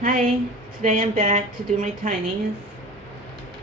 Hi, today I'm back to do my Tinies,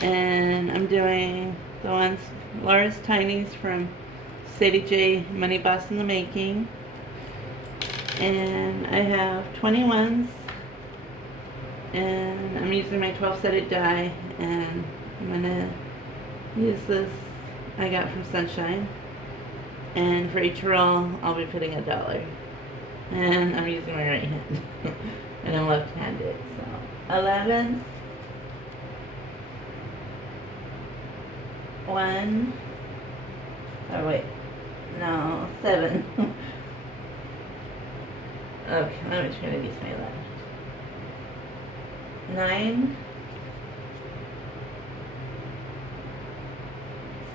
and I'm doing the ones, Lora's Tinies from Sade J, Money Boss in the Making, and I have 21s, and I'm using my 12-sided die, and I'm gonna use this I got from Sunshine, and for each roll I'll be putting $1, and I'm using my right hand, and I'm left-handed, so 11, 1, oh wait, no, 7. Okay, let me try to use my left. 9,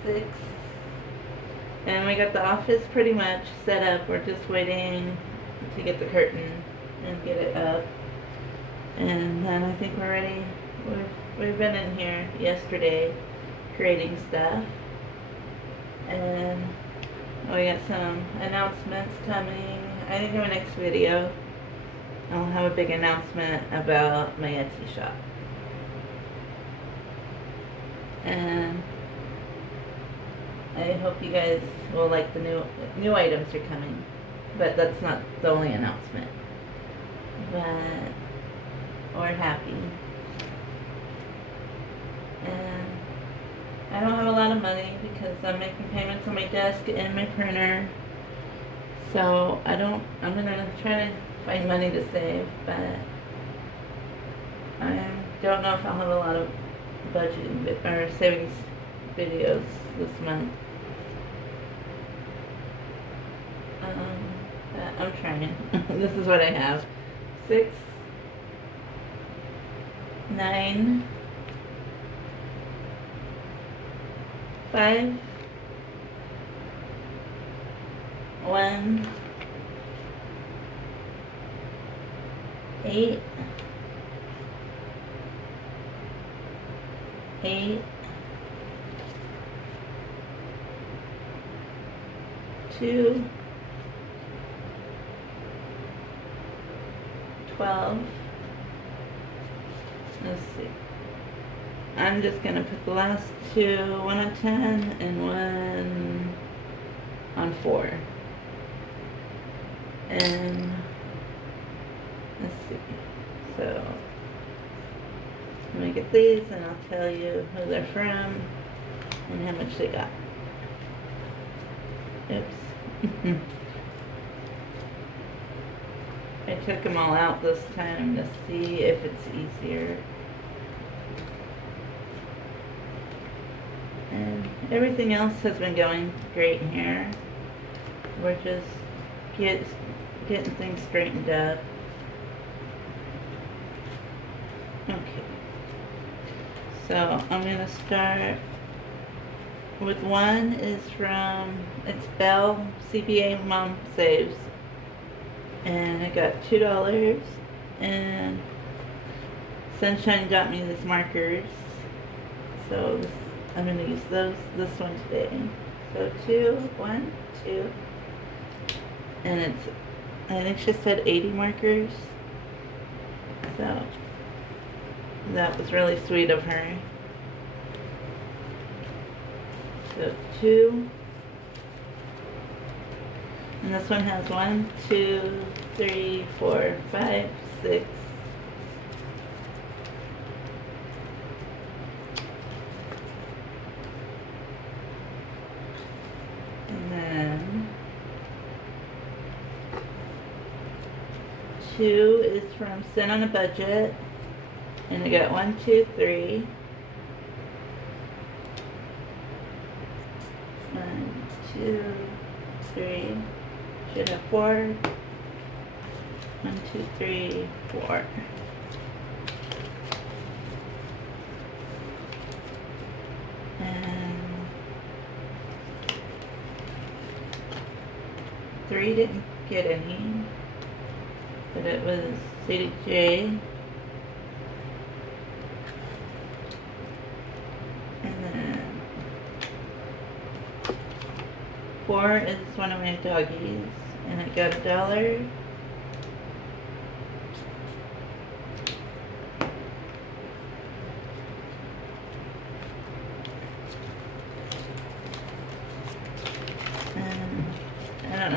6, and we got the office pretty much set up. We're just waiting to get the curtain and get it up, and then I think we're ready. We've been in here yesterday creating stuff, and we got some announcements coming. I think in my next video I'll have a big announcement about my Etsy shop, and I hope you guys will like the new items are coming, but that's not the only announcement. But we're happy, and I don't have a lot of money because I'm making payments on my desk and my printer. So I'm gonna try to find money to save, but I don't know if I'll have a lot of budgeting or savings videos this month. But I'm trying. This is what I have: 6, 9, 5, 1, 8, 8, 2, 12. Let's see. I'm just gonna put the last two, one on 10 and one on 4. And let's see. So let me get these and I'll tell you who they're from and how much they got. Oops. I took them all out this time to see if it's easier. And everything else has been going great here. We're just getting things straightened up. Okay. So I'm going to start with one it's Belle CBA Mom Saves. And I got $2, and Sunshine got me these markers, so I'm going to use this one today. So 1, 2, and I think she said 80 markers, so that was really sweet of her. So 2. And this one has 1, 2, 3, 4, 5, 6. And then 2 is from Sin on a Budget. And I got 1, 2, 3. 1, 2, 3. Should have 4. 1, 2, 3, 4. And 3 didn't get any, but it was Sade J. And then 4 is one of my doggies, and I got $1.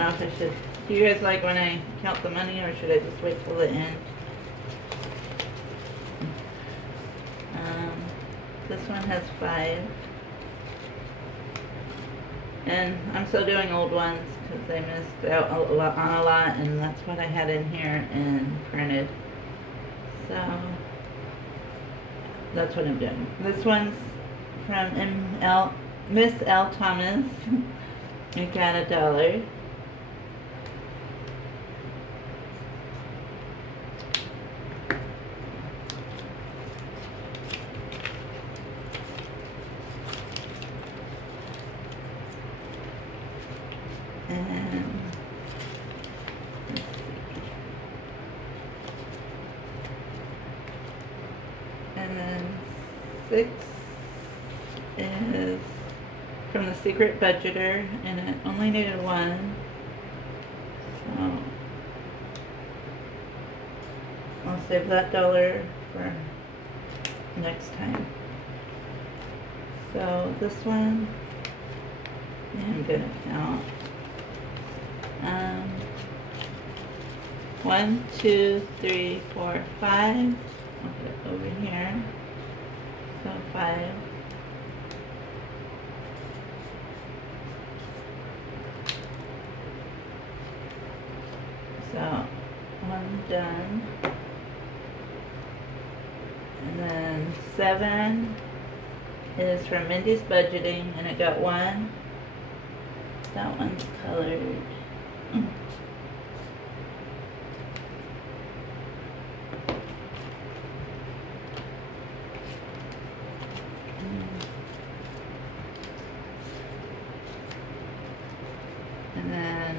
know if I should. Do you guys like when I count the money, or should I just wait till the end? This one has 5. And I'm still doing old ones because I missed out on a lot, and that's what I had in here and printed. So that's what I'm doing. This one's from Miss L. Thomas. We got $1. And then 6 is from the Secret Budgeter, and it only needed 1. So I'll save that $1 for next time. So this one, I'm gonna count. 1, 2, 3, 4, 5. I'll put it over here. So 5. So 1 done. And then 7 is from Mindy's Budgeting, and it got 1. That one's colored. And then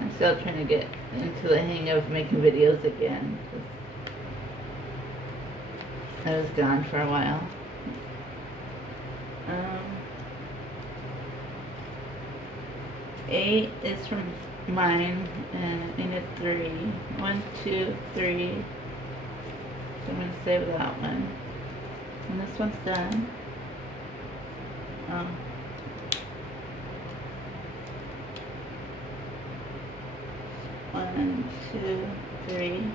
I'm still trying to get into the hang of making videos again, 'cause I was gone for a while. 8 is from mine, and I needed 3. 1, 2, 3. So I'm going to save that one. And this one's done. 1, 2, 3.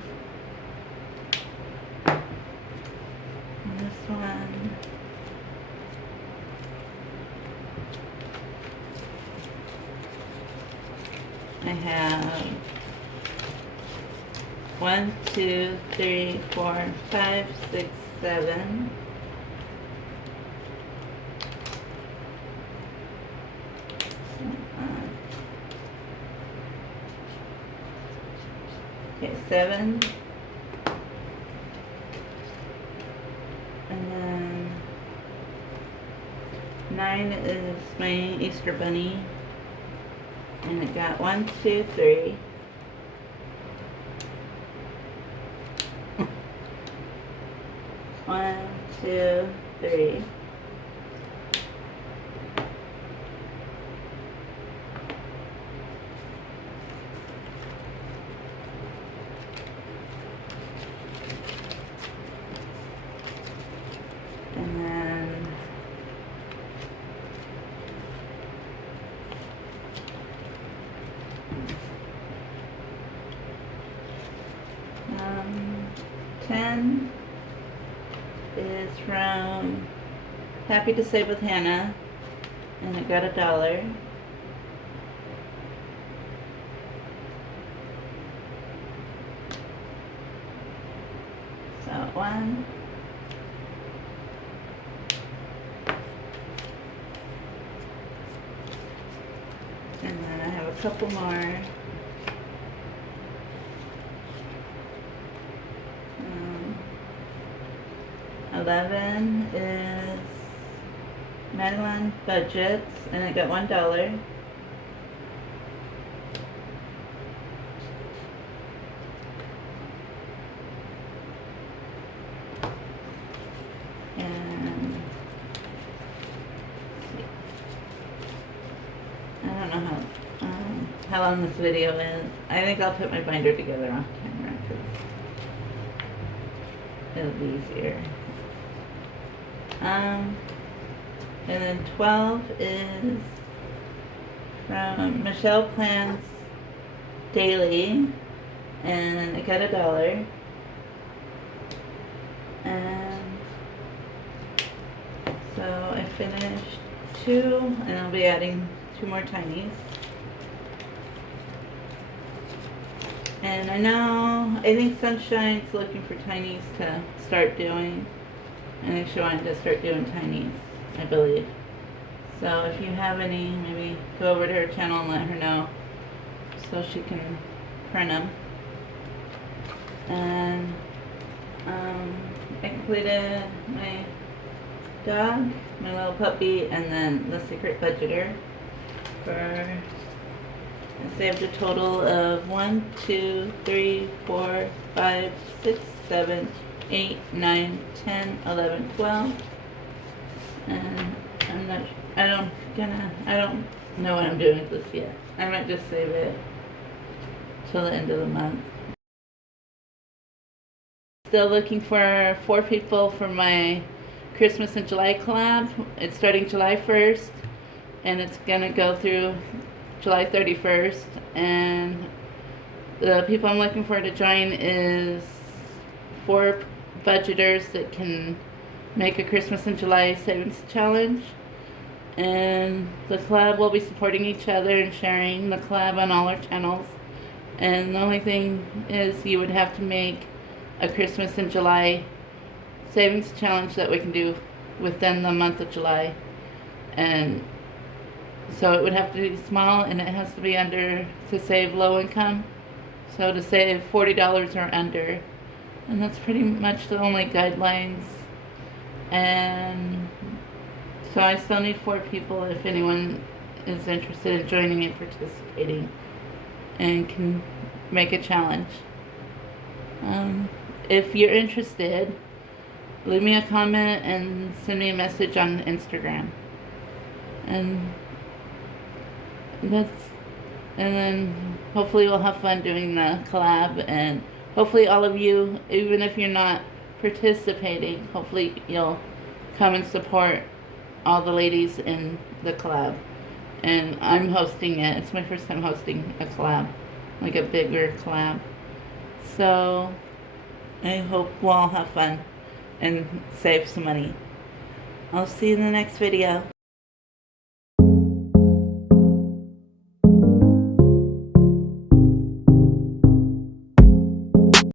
And this one. I have 1, 2, 3, 4, 5, 6, 7. Okay, 7. And then 9 is my Easter bunny. And it got 1, 2, 3. One, 2, 3. And then 10 is from Happy to Save with Hannah, and it got $1. So 1. And then I have a couple more. 11 is Madeline Budgets, and it got $1. And I don't know how long this video is. I think I'll put my binder together off camera because it'll be easier. And then 12 is from Michelle Plants Daily, and I got $1. And so I finished 2, and I'll be adding 2 more Tinies. And I think Sunshine's looking for Tinies to start doing. I think she wanted to start doing Tinies, I believe. So if you have any, maybe go over to her channel and let her know so she can print them. And I completed my dog, my little puppy, and then the secret budgeter I saved a total of 1, 2, 3, 4, 5, 6, 7, 8, 9, 10, 11, 12. And I don't know what I'm doing with this yet. I might just save it till the end of the month. Still looking for 4 people for my Christmas and July collab. It's starting July 1st, and it's gonna go through July 31st, and the people I'm looking for to join is 4 budgeters that can make a Christmas and July savings challenge. And the collab will be supporting each other and sharing the collab on all our channels. And the only thing is you would have to make a Christmas and July savings challenge that we can do within the month of July. And so it would have to be small, and it has to be under, to save low income. So to save $40 or under. And that's pretty much the only guidelines. And so I still need 4 people if anyone is interested in joining and participating and can make a challenge. If you're interested, leave me a comment and send me a message on Instagram. And then hopefully we'll have fun doing the collab, and hopefully all of you, even if you're not participating, hopefully you'll come and support all the ladies in the collab. And I'm hosting it. It's my first time hosting a collab, like a bigger collab. So I hope we'll all have fun and save some money. I'll see you in the next video.